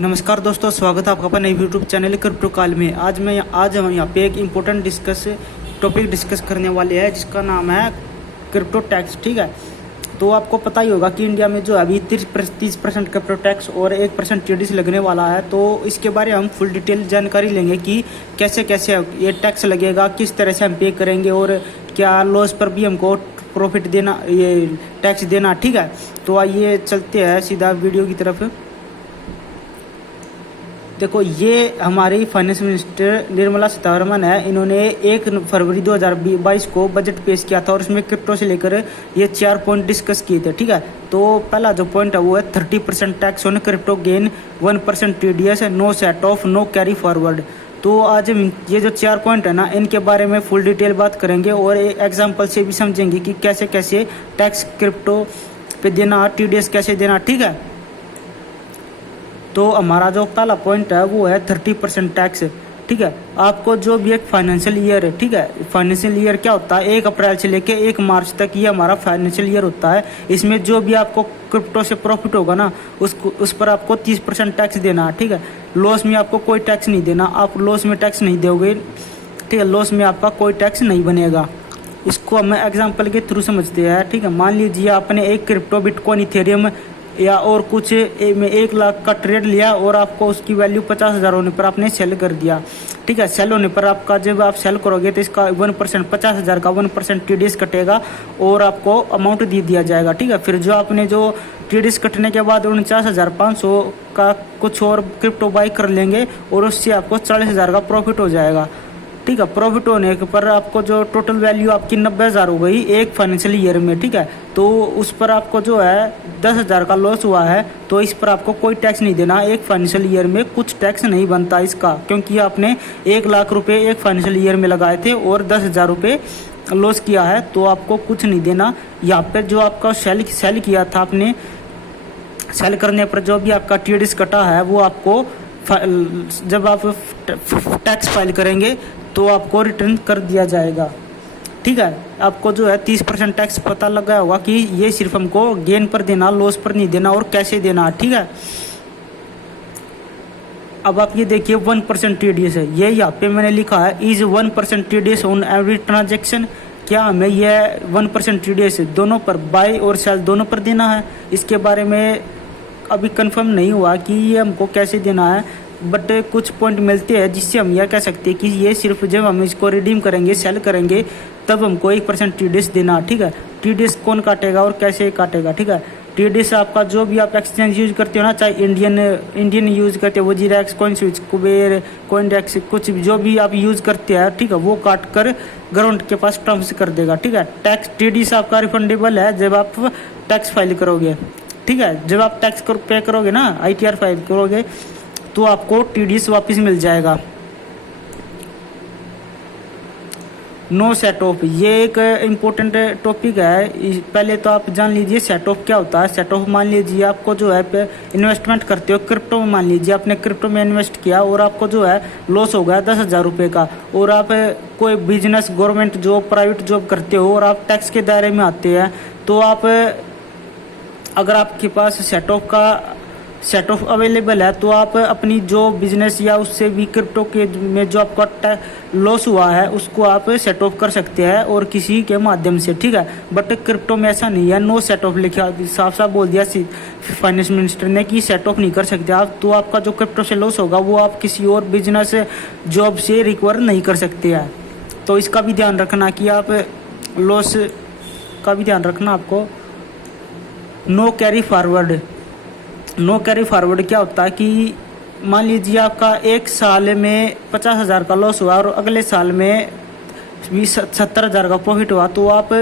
नमस्कार दोस्तों, स्वागत है आपका अपने यूट्यूब चैनल क्रिप्टो काल में। आज हम यहाँ पे एक इम्पोर्टेंट टॉपिक डिस्कस करने वाले हैं जिसका नाम है क्रिप्टो टैक्स। ठीक है, तो आपको पता ही होगा कि इंडिया में जो अभी 30% क्रिप्टो टैक्स और 1% टीडीएस लगने वाला है। तो इसके बारे में हम फुल डिटेल जानकारी लेंगे कि कैसे कैसे ये टैक्स लगेगा, किस तरह से हम पे करेंगे और क्या लॉस पर भी हमको प्रॉफिट देना, ये टैक्स देना। ठीक है, तो आइए चलते हैं सीधा वीडियो की तरफ। देखो, ये हमारी फाइनेंस मिनिस्टर निर्मला सीतारमण है। इन्होंने 1 फरवरी 2022 को बजट पेश किया था और उसमें क्रिप्टो से लेकर ये 4 पॉइंट डिस्कस किए थे। ठीक है, तो पहला जो पॉइंट है वो है 30% tax on crypto gain, 1% TDS, no set off, no carry forward. तो आज हम ये जो 4 पॉइंट है ना, इनके बारे में फुल डिटेल बात करेंगे और एग्जाम्पल से भी समझेंगे कि कैसे कैसे टैक्स क्रिप्टो पे देना, टीडीएस कैसे देना। ठीक है, तो हमारा जो पहला पॉइंट है वो है 30% टैक्स। ठीक है, आपको जो भी एक फाइनेंशियल ईयर है, ठीक है, फाइनेंशियल ईयर क्या होता है, 1 अप्रैल से लेके 1 मार्च तक ये हमारा फाइनेंशियल ईयर होता है। इसमें जो भी आपको क्रिप्टो से प्रॉफिट होगा ना, उस पर आपको 30% टैक्स देना है। ठीक है, लॉस में आपको कोई टैक्स नहीं देना। आप लॉस में टैक्स नहीं दोगे, ठीक है, लॉस में आपका कोई टैक्स नहीं बनेगा। इसको हम एग्जाम्पल के थ्रू समझते हैं। ठीक है, मान लीजिए आपने एक क्रिप्टो, बिटकॉइन, इथेरियम या और कुछ में 1 लाख का ट्रेड लिया और आपको उसकी वैल्यू 50,000 होने पर आपने सेल कर दिया। ठीक है, सेल होने पर आपका जब आप सेल करोगे तो इसका 1% 50,000 का 1% टीडीएस कटेगा और आपको अमाउंट दे दिया जाएगा। ठीक है, फिर जो आपने जो टीडीएस कटने के बाद 49,500 का कुछ और क्रिप्टो बाई कर लेंगे और उससे आपको 40,000 का प्रॉफिट हो जाएगा। ठीक है, प्रॉफिट होने के पर आपको जो टोटल वैल्यू आपकी 90,000 हो गई एक फाइनेंशियल ईयर में। ठीक है, तो उस पर आपको जो है 10,000 का लॉस हुआ है, तो इस पर आपको कोई टैक्स नहीं देना। एक फाइनेंशियल ईयर में कुछ टैक्स नहीं बनता इसका, क्योंकि आपने 1 लाख रुपए एक फाइनेंशियल ईयर में लगाए थे और 10,000 रुपये लॉस किया है, तो आपको कुछ नहीं देना। यहाँ पर जो आपका सेल किया था, आपने सेल करने पर जो भी आपका टीडीएस कटा है वो आपको जब आप टैक्स फाइल करेंगे तो आपको रिटर्न कर दिया जाएगा। ठीक है, आपको जो है 30% टैक्स पता लगा होगा कि ये सिर्फ हमको गेन पर देना, लॉस पर नहीं देना और कैसे देना। ठीक है, अब आप ये देखिए 1% टीडीएस है, ये यहाँ पे मैंने लिखा है is 1% TDS on every transaction. क्या हमें यह 1% टीडीएस दोनों पर, बाय और सेल दोनों पर देना है? इसके बारे में अभी कंफर्म नहीं हुआ कि ये हमको कैसे देना है, बट कुछ पॉइंट मिलते हैं जिससे हम यह कह सकते हैं कि ये सिर्फ जब हम इसको रिडीम करेंगे, सेल करेंगे, तब हमको 1% टीडीएस देना। ठीक है, टीडीएस कौन काटेगा और कैसे काटेगा? ठीक है, टीडीएस आपका जो भी आप एक्सचेंज यूज करते हो ना, चाहे इंडियन यूज करते हो, वजीरैक्स, कॉइनस्विच, कुबेर, कॉइनडेक्स, कुछ जो भी आप यूज करते हैं, ठीक है, वो काट कर गवर्नमेंट के पास ट्रांसफर कर देगा। ठीक है, टैक्स टीडीएस आपका रिफंडेबल है जब आप टैक्स फाइल करोगे। ठीक है, जब आप टैक्स पे करोगे ना, ITR फाइल करोगे, तो आपको टीडीएस वापस मिल जाएगा। नो सेट ऑफ, ये एक इम्पोर्टेंट टॉपिक है। पहले तो आप जान लीजिए सेट ऑफ क्या होता है। सेट ऑफ, मान लीजिए आपको जो है इन्वेस्टमेंट करते हो क्रिप्टो में, मान लीजिए आपने क्रिप्टो में इन्वेस्ट किया और आपको जो है लॉस हो गया 10,000 रुपये का, और आप कोई business, government job, private job करते हो और आप टैक्स के दायरे में आते हैं, तो आप अगर आपके पास सेट ऑफ अवेलेबल है तो आप अपनी जो बिजनेस या उससे भी क्रिप्टो के में जो आपका लॉस हुआ है उसको आप सेट ऑफ कर सकते हैं और किसी के माध्यम से। ठीक है, बट क्रिप्टो में ऐसा नहीं है, नो सेट ऑफ लिखा, साफ साफ बोल दिया फाइनेंस मिनिस्टर ने कि सेट ऑफ नहीं कर सकते आप। तो आपका जो क्रिप्टो से लॉस होगा वो आप किसी और बिजनेस, जॉब से रिकवर नहीं कर सकते हैं। तो इसका भी ध्यान रखना कि आप लॉस का भी ध्यान रखना आपको। No carry forward, no carry forward क्या होता है कि मान लीजिए आपका 1 साल में 50,000 का लॉस हुआ और अगले साल में 70,000 का प्रॉफिट हुआ, तो आप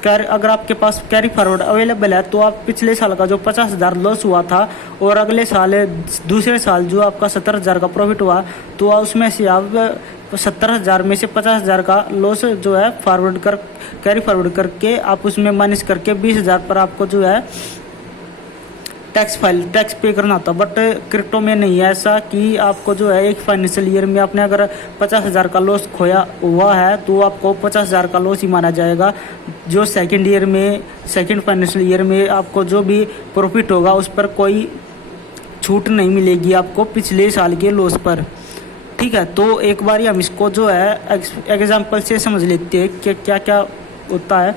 अगर आपके पास कैरी फॉरवर्ड अवेलेबल है तो आप पिछले साल का जो 50,000 लॉस हुआ था और अगले साल, दूसरे साल जो आपका 70,000 का प्रॉफिट हुआ, तो उसमें से आप 70,000 में से 50,000 का लॉस जो है कैरी फॉरवर्ड करके आप उसमें माइनस करके 20,000 पर आपको जो है टैक्स पे करना होता। बट क्रिप्टो में नहीं है ऐसा कि आपको जो है एक फाइनेंशियल ईयर में आपने अगर 50,000 का लॉस खोया हुआ है तो आपको 50,000 का लॉस ही माना जाएगा। जो सेकंड फाइनेंशियल ईयर में आपको जो भी प्रॉफिट होगा उस पर कोई छूट नहीं मिलेगी आपको पिछले साल के लॉस पर। ठीक है, तो एक बार हम इसको जो है एग्जाम्पल से समझ लेते हैं कि क्या क्या होता है।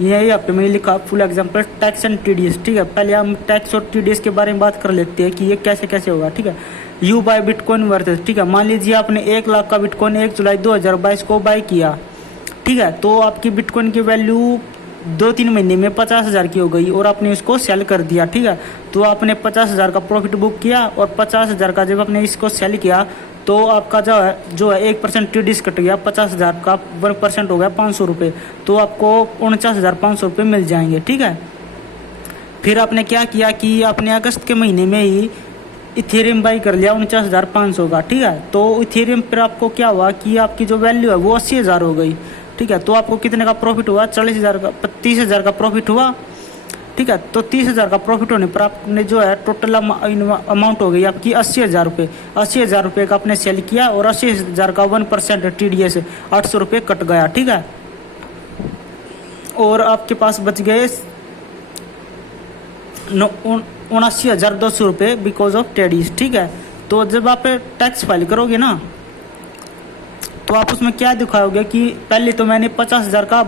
यही यहाँ पे मैंने लिखा full example tax and TDS. ठीक है, पहले हम टैक्स और टीडीएस के बारे में बात कर लेते हैं कि ये कैसे कैसे होगा। ठीक है, यू बाय बिटकॉइन वर्थ। ठीक है, मान लीजिए आपने 1 लाख का बिटकॉइन 1 जुलाई 2022 को बाय किया। ठीक है, तो आपकी बिटकॉइन की वैल्यू 2-3 महीने में 50,000 की हो गई और आपने उसको सेल कर दिया। ठीक है, तो आपने 50,000 का प्रॉफिट बुक किया और 50,000 का जब आपने इसको सेल किया तो आपका जो है 1% टीडीएस कट गया। 50,000 का 1% हो गया 500 रुपये, तो आपको 49,500 रुपये मिल जाएंगे। ठीक है, फिर आपने क्या किया कि आपने अगस्त के महीने में ही इथेरियम बाई कर लिया 49,500 का। ठीक है, तो इथेरियम पर आपको क्या हुआ कि आपकी जो वैल्यू है वो 80,000 हो गई। ठीक है, तो आपको कितने का प्रॉफिट हुआ? 30,000 का प्रॉफिट हुआ। ठीक है, तो 30,000 का प्रॉफिट होने पर आपने जो है टोटल अमाउंट हो गई आपकी 80,000 रुपये। 80,000 रुपये का आपने सेल किया और 80,000 का 1% टीडीएस 800 रुपये कट गया। ठीक है, और आपके पास बच गए 79,200 रुपये बिकॉज ऑफ टीडीएस। ठीक है, तो जब आप टैक्स फाइल करोगे ना तो आप उसमें क्या दिखाओगे कि पहले तो मैंने 50,000 का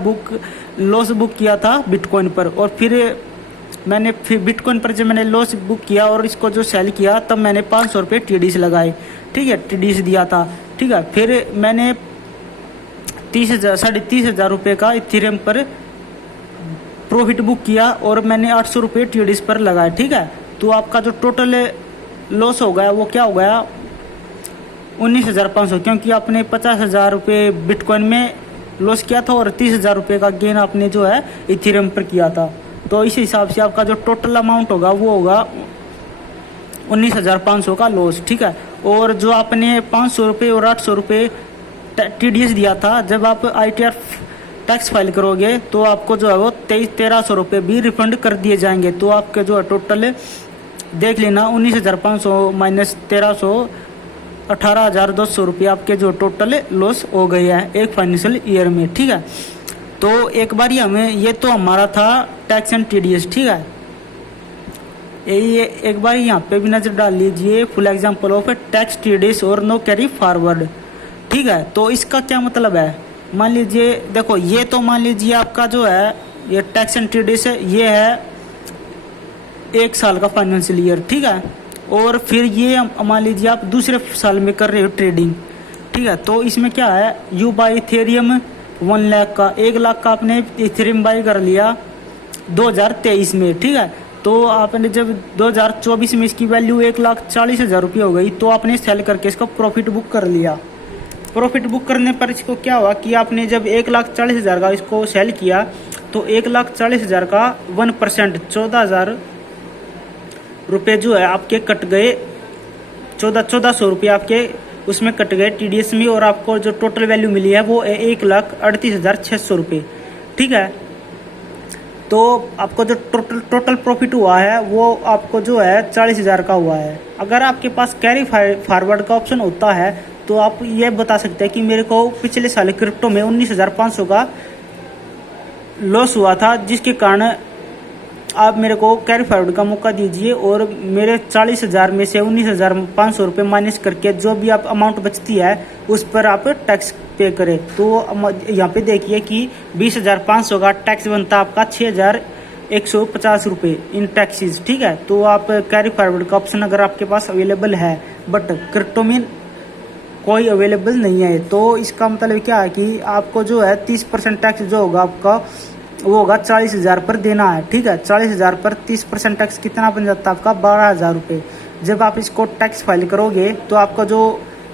लॉस बुक किया था बिटकॉइन पर, और फिर बिटकॉइन पर जब मैंने लॉस बुक किया और इसको जो सेल किया तब मैंने 500 रुपये टीडीएस लगाए। ठीक है, टीडीएस दिया था। ठीक है, फिर मैंने 30,000 रुपये का इथेरियम पर प्रॉफिट बुक किया और मैंने 800 रुपये टीडीएस पर लगाए। ठीक है, तो आपका जो टोटल लॉस हो गया वो क्या हो गया? 19,500, क्योंकि आपने 50,000 रुपये बिटकॉइन में लॉस किया था और 30,000 रुपये का गेन आपने जो है इथेरियम पर किया था। तो इस हिसाब से आपका जो टोटल अमाउंट होगा वो होगा 19,500 का लॉस। ठीक है, और जो आपने 500 रुपये और 800 रुपये टीडीएस दिया था, जब आप ITR टैक्स फाइल करोगे तो आपको जो है वो 1300 रुपये भी रिफंड कर दिए जाएंगे। तो आपके जो है टोटल देख लेना 19,500 माइनस 1300 18,200 रुपये आपके जो टोटल लॉस हो गए हैं एक फाइनेंशियल ईयर में। ठीक है, तो एक बार ये तो हमारा था टैक्स एंड टीडीएस। ठीक है, ये एक बार यहाँ पे भी नजर डाल लीजिए full example of tax TDS और नो कैरी फॉरवर्ड। ठीक है, तो इसका क्या मतलब है? मान लीजिए देखो, ये तो मान लीजिए आपका जो है ये टैक्स एंड टीडीएस है, ये है 1 साल का फाइनेंशियल ईयर। ठीक है, और फिर ये मान लीजिए आप दूसरे साल में कर रहे हो ट्रेडिंग। ठीक है, तो इसमें क्या है? यू बाई इथेरियम 1 लाख का 1 लाख का आपने इथेरियम बाई कर लिया 2023 में। ठीक है, तो आपने जब 2024 में इसकी वैल्यू 1,40,000 रुपये हो गई तो आपने सेल करके इसका प्रॉफिट बुक कर लिया। प्रॉफिट बुक करने पर इसको क्या हुआ कि आपने जब 1,40,000 का इसको सेल किया तो 1,40,000 का 1% 14,000 रुपये जो है आपके कट गए। 1400 रुपये आपके उसमें कट गए टीडीएस में, और आपको जो टोटल वैल्यू मिली है वो 1,38,600 रुपये। ठीक है, तो आपको जो टोटल प्रॉफिट हुआ है वो आपको जो है 40,000 का हुआ है। अगर आपके पास कैरी फॉरवर्ड का ऑप्शन होता है तो आप ये बता सकते हैं कि मेरे को पिछले साल क्रिप्टो में 19,500 का लॉस हुआ था, जिसके कारण आप मेरे को कैरी फॉरवर्ड का मौका दीजिए और मेरे 40,000 में से 19,500 रुपये माइनस करके जो भी आप अमाउंट बचती है उस पर आप टैक्स पे करें। तो यहाँ पे देखिए कि 20,500 का टैक्स बनता है आपका 6,150 रुपये इन टैक्सेस। ठीक है, तो आप कैरी फॉरवर्ड का ऑप्शन अगर आपके पास अवेलेबल है, बट क्रिप्टो में कोई अवेलेबल नहीं है, तो इसका मतलब क्या है कि आपको जो है 30% टैक्स जो होगा आपका वो होगा 40,000 पर देना है। ठीक है, 40,000 पर 30% टैक्स कितना बन जाता है आपका? 12,000 रुपये। जब आप इसको टैक्स फाइल करोगे तो आपका जो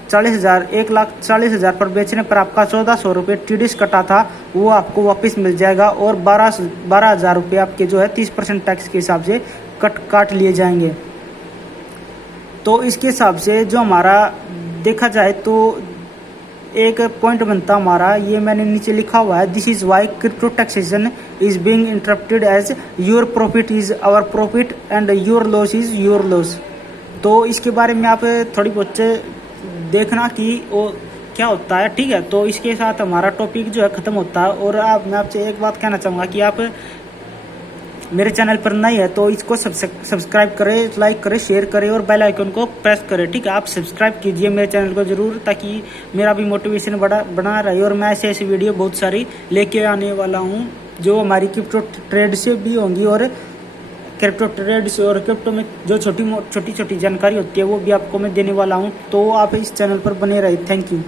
1,40,000 पर बेचने पर आपका 1,400 रुपये टीडीएस कटा था वो आपको वापस मिल जाएगा, और 12,000 रुपये आपके जो है 30% टैक्स के हिसाब से काट लिए जाएंगे। तो इसके हिसाब से जो हमारा देखा जाए तो एक पॉइंट बनता हमारा, ये मैंने नीचे लिखा हुआ है, this is why crypto taxation is being interrupted as your profit is our profit and your loss is your loss. तो इसके बारे में आप थोड़ी बहुत देखना कि वो क्या होता है। ठीक है, तो इसके साथ हमारा टॉपिक जो है ख़त्म होता है। और मैं आपसे एक बात कहना चाहूँगा कि आप मेरे चैनल पर नए है तो इसको सब्सक्राइब करें, लाइक करें, शेयर करें और बेल आइकन को प्रेस करें। ठीक है, आप सब्सक्राइब कीजिए मेरे चैनल को जरूर, ताकि मेरा भी मोटिवेशन बना रहे और मैं ऐसे वीडियो बहुत सारी लेके आने वाला हूँ जो हमारी क्रिप्टो ट्रेड से भी होंगी और क्रिप्टो ट्रेड से और क्रिप्टो में जो छोटी छोटी जानकारी होती है वो भी आपको मैं देने वाला हूँ। तो आप इस चैनल पर बने रहे। Thank you.